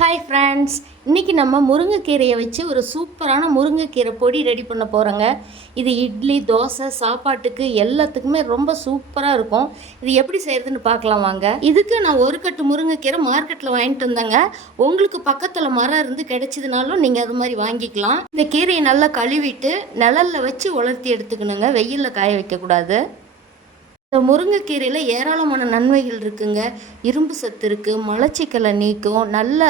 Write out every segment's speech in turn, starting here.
Hi friends, இன்றைக்கி நம்ம முருங்கைக்கீரையை வச்சு ஒரு சூப்பரான முருங்கைக்கீரை பொடி ரெடி பண்ண போகிறோங்க. இது இட்லி, தோசை, சாப்பாட்டுக்கு எல்லாத்துக்குமே ரொம்ப சூப்பராக இருக்கும். இது எப்படி செய்கிறதுன்னு பார்க்கலாம் வாங்க. இதுக்கு நான் ஒரு கட்டு முருங்கைக்கீரை மார்க்கெட்டில் வாங்கிட்டு வந்தேங்க. உங்களுக்கு பக்கத்தில் மரம் இருந்து கிடைச்சதுனாலும் நீங்கள் அது மாதிரி வாங்கிக்கலாம். இந்த கீரையை நல்லா கழுவிட்டு நிழலில் வச்சு உலர்த்தி எடுத்துக்கணுங்க. வெயிலில் காய வைக்கக்கூடாது. இந்த முருங்கைக்கீரையில் ஏராளமான நன்மைகள் இருக்குங்க. இரும்பு சத்து இருக்குது, மலச்சிக்கலை நீக்கும், நல்லா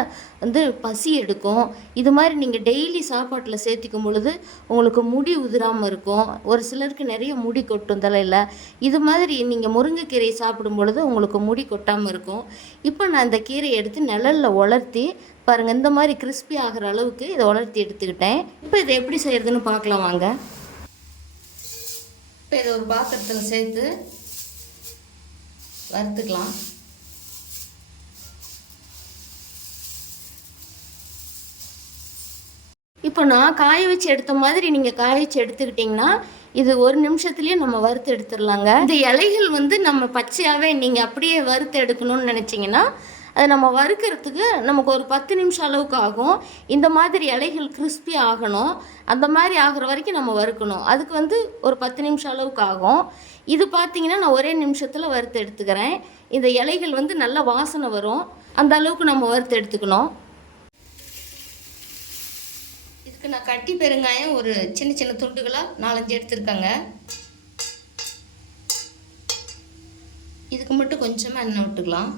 பசி எடுக்கும். இது மாதிரி நீங்கள் டெய்லி சாப்பாட்டில் சேர்த்திக்கும் பொழுது உங்களுக்கு முடி உதிராமல் இருக்கும். ஒரு சிலருக்கு நிறைய முடி கொட்டும் தலையில். இது மாதிரி நீங்கள் முருங்கைக்கீரையை சாப்பிடும் பொழுது உங்களுக்கு முடி கொட்டாமல் இருக்கும். இப்போ நான் இந்த கீரையை எடுத்து நிழலில் உலர்த்தி பாருங்கள், இந்த மாதிரி கிறிஸ்பி ஆகிற அளவுக்கு இதை உலர்த்தி எடுத்துக்கிட்டேன். இப்போ இதை எப்படி செய்கிறதுன்னு பார்க்கலாம் வாங்க. இப்போ இதை ஒரு பாத்திரத்தில் சேர்த்து வறுத்துக்கலாம். இப்போ நான் காய வச்சு எடுத்த மாதிரி நீங்கள் காய வச்சு எடுத்துக்கிட்டிங்கன்னா இது ஒரு நிமிஷத்துலேயே நம்ம வறுத்து எடுத்துடலாங்க. இந்த இலைகள் நம்ம பச்சையாகவே நீங்கள் அப்படியே வறுத்து எடுக்கணும்னு நினச்சிங்கன்னா அதை நம்ம வறுக்கிறதுக்கு நமக்கு ஒரு 10 நிமிஷம் அளவுக்கு ஆகும். இந்த மாதிரி இலைகள் கிறிஸ்பி ஆகணும். அந்த மாதிரி ஆகிற வரைக்கும் நம்ம வறுக்கணும். அதுக்கு ஒரு 10 நிமிஷம் அளவுக்கு ஆகும். இது பார்த்திங்கன்னா நான் ஒரே நிமிஷத்தில் வறுத்து எடுத்துக்கிறேன். இந்த இலைகள் நல்ல வாசனை வரும். அந்த அளவுக்கு நம்ம வறுத்து எடுத்துக்கணும். இதுக்கு நான் கட்டி பெருங்காயம் ஒரு சின்ன சின்ன துண்டுகளாக 4-5 எடுத்துருக்கேங்க. இதுக்கு மட்டும் கொஞ்சமாக எண்ணெய் விட்டுக்கலாம்.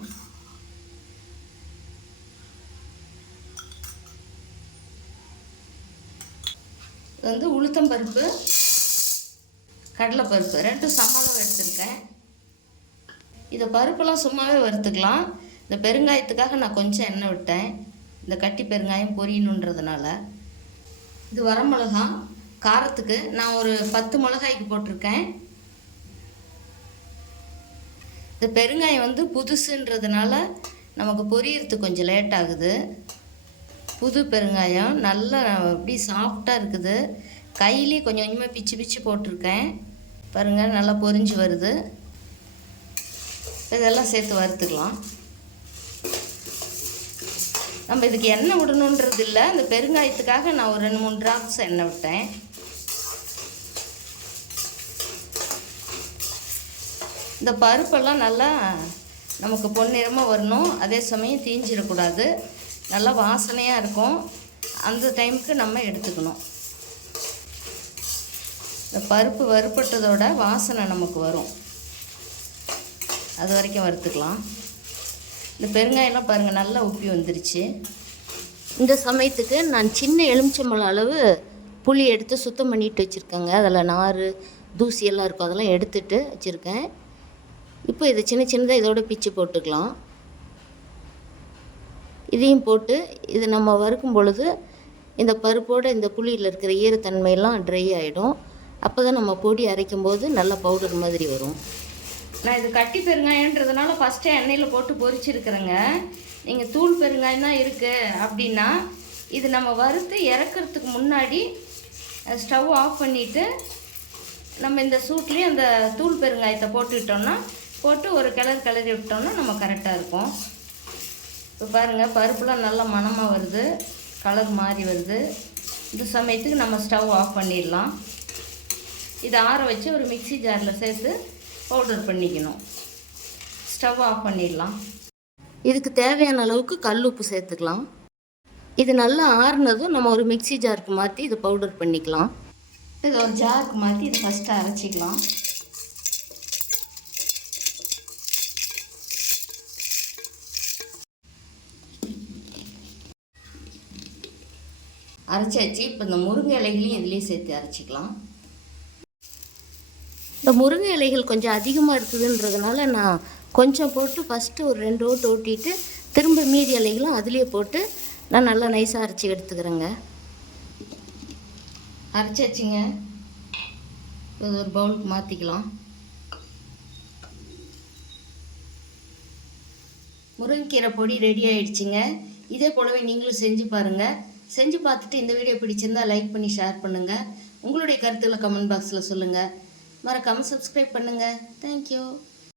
இது உளுத்தம்பருப்பு, கடலைப்பருப்பு ரெண்டும் சமாளம் எடுத்துருக்கேன். இதை பருப்பெல்லாம் சும்மாவே வறுத்துக்கலாம். இந்த பெருங்காயத்துக்காக நான் கொஞ்சம் எண்ணெய் விட்டேன். இந்த கட்டி பெருங்காயம் பொரியணுன்றதுனால. இது வரமிளகா காரத்துக்கு நான் ஒரு 10 மிளகாய்க்கு போட்டிருக்கேன். இந்த பெருங்காயம் புதுசுன்றதுனால நமக்கு பொரியறதுக்கு கொஞ்சம் லேட் ஆகுது. புது பெருங்காயம் நல்லா அப்படி சாஃப்டாக இருக்குது. கையிலே கொஞ்சம் கொஞ்சமாக பிச்சு பிச்சு போட்டிருக்கேன். பாருங்கள், நல்லா பொரிஞ்சு வருது. இதெல்லாம் சேர்த்து வறுத்துக்கலாம். நம்ம இதுக்கு எண்ணெய் விடணுன்றது இல்லை. இந்த பெருங்காயத்துக்காக நான் ஒரு 2-3 ட்ராப்ஸ் எண்ணெய் விட்டேன். இந்த பருப்பெல்லாம் நல்லா நமக்கு பொன்னிறமாக வரணும். அதே சமயம் தீஞ்சிடக்கூடாது. நல்லா வாசனையாக இருக்கும். அந்த டைமுக்கு நம்ம எடுத்துக்கணும். இந்த பருப்பு வறுப்பட்டதோட வாசனை நமக்கு வரும். அது வரைக்கும் வறுத்துக்கலாம். இந்த பெருங்காயெல்லாம் பாருங்கள் நல்லா உப்பி வந்துருச்சு. இந்த சமயத்துக்கு நான் சின்ன எலுமிச்சம்பழம் அளவு புளி எடுத்து சுத்தம் பண்ணிட்டு வச்சுருக்கேங்க. அதில் நார் தூசியெல்லாம் இருக்கும். அதெல்லாம் எடுத்துட்டு வச்சுருக்கேன். இப்போ இதை சின்ன சின்னதாக இதோட பிச்சு போட்டுக்கலாம். இதையும் போட்டு இது நம்ம வறுக்கும் பொழுது இந்த பருப்போடு இந்த புளியில் இருக்கிற ஈரத்தன்மையெல்லாம் ட்ரை ஆகிடும். அப்போ தான் நம்ம பொடி அரைக்கும் போது நல்லா பவுடர் மாதிரி வரும். நான் இது கட்டி பெருங்காயன்றதுனால ஃபஸ்ட்டே எண்ணெயில் போட்டு பொரிச்சிருக்கிறேங்க. நீங்கள் தூள் பெருங்காயம் தான் இருக்குது அப்படின்னா இது நம்ம வறுத்து இறக்கிறதுக்கு முன்னாடி ஸ்டவ் ஆஃப் பண்ணிவிட்டு நம்ம இந்த சூட்லேயே அந்த தூள் பெருங்காயத்தை போட்டுக்கிட்டோம்னா போட்டு ஒரு கிளறி விட்டோம்னா நம்ம கரெக்டாக இருக்கும். இப்போ பாருங்கள், பருப்புலாம் நல்லா மணமாக வருது, கலர் மாறி வருது. இந்த சமயத்துக்கு நம்ம ஸ்டவ் ஆஃப் பண்ணிடலாம். இதை ஆற வச்சு ஒரு மிக்ஸி ஜாரில் சேர்த்து பவுடர் பண்ணிக்கணும். ஸ்டவ் ஆஃப் பண்ணிடலாம். இதுக்கு தேவையான அளவுக்கு கல் உப்பு சேர்த்துக்கலாம். இது நல்லா ஆறுனதும் நம்ம ஒரு மிக்ஸி ஜாருக்கு மாற்றி இதை பவுடர் பண்ணிக்கலாம். இதை ஒரு ஜாருக்கு மாற்றி இதை ஃபஸ்ட்டு அரைச்சிக்கலாம். அரைச்சாச்சு. இப்போ இந்த முருங்கை இலைகளையும் இதுலேயே சேர்த்து அரைச்சிக்கலாம். இந்த முருங்கை இலைகள் கொஞ்சம் அதிகமாக இருக்குதுன்றதுனால நான் கொஞ்சம் போட்டு ஃபஸ்ட்டு ஒரு 2 ஓட்டு ஓட்டிட்டு திரும்ப மீதி இலைகளும் அதுலேயே போட்டு நான் நல்லா நைஸாக அரைச்சி எடுத்துக்கிறேங்க. அரைச்சாச்சுங்க. இது ஒரு பவுலுக்கு மாற்றிக்கலாம். முருங்கைக்கீரை பொடி ரெடி ஆகிடுச்சிங்க. இதே போலவே நீங்களும் செஞ்சு பாருங்கள். செஞ்சு பார்த்துட்டு இந்த வீடியோ பிடிச்சிருந்தால் லைக் பண்ணி ஷேர் பண்ணுங்கள். உங்களுடைய கருத்துக்களை கமெண்ட் பாக்ஸில் சொல்லுங்கள். மறக்காமல் சப்ஸ்கிரைப் பண்ணுங்கள். தேங்க்யூ.